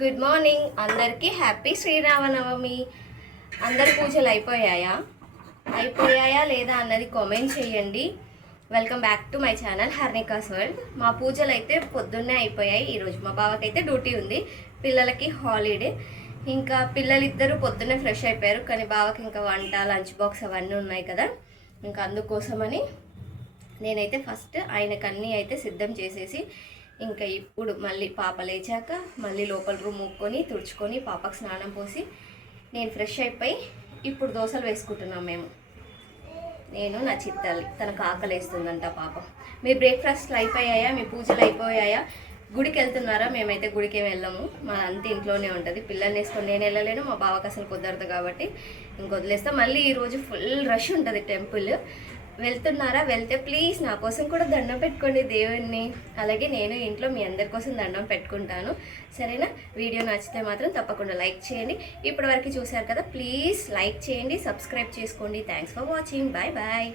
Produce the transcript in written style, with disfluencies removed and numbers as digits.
Good morning అందరికీ happy Sriramanavami. అందరి పూజలు అయిపోయాయా లేదా అన్నది కామెంట్ చేయండి. Welcome back to my channel Harnikas world. మా పూజలు అయితే పొద్దున్నే అయిపోయాయి. ఈరోజు మా బావకైతే డ్యూటీ ఉంది, పిల్లలకి హాలిడే. ఇంకా పిల్లలిద్దరూ పొద్దున్నే ఫ్రెష్ అయిపోయారు, కానీ బావకి ఇంకా వంట లంచ్ బాక్స్ అవన్నీ ఉన్నాయి కదా, ఇంకా అందుకోసమని నేనైతే ఫస్ట్ ఆయనకన్నీ అయితే సిద్ధం చేసేసి ఇంకా ఇప్పుడు మళ్ళీ పాప లేచాక మళ్ళీ లోపల రూమ్ ముక్కొని తుడుచుకొని పాపకు స్నానం పోసి నేను ఫ్రెష్ అయిపోయి ఇప్పుడు దోశలు వేసుకుంటున్నాం మేము. నేను నా చిత్తాలి, తనకు ఆకలి వేస్తుందంట పాపం. మీ బ్రేక్ఫాస్ట్లు అయిపోయాయా? మీ పూజలు అయిపోయాయా? గుడికి వెళ్తున్నారా? మేమైతే గుడికి వెళ్ళము, మా అంత ఇంట్లోనే ఉంటుంది. పిల్లల్ని వేసుకొని నేను వెళ్ళలేను, మా బావకు అసలు కుదరదు కాబట్టి ఇంక వదిలేస్తాం. మళ్ళీ ఈరోజు ఫుల్ రష్ ఉంటుంది టెంపుల్. వెళ్తున్నారా? వెళ్తే ప్లీజ్ నా కోసం కూడా దండం పెట్టుకోండి దేవుణ్ణి. అలాగే నేను ఇంట్లో మీ అందరి కోసం దండం పెట్టుకుంటాను, సరేనా? వీడియో నచ్చితే మాత్రం తప్పకుండా లైక్ చేయండి. ఇప్పటి వరకు చూశారు కదా, ప్లీజ్ లైక్ చేయండి, సబ్స్క్రైబ్ చేసుకోండి. Thanks for watching. Bye bye.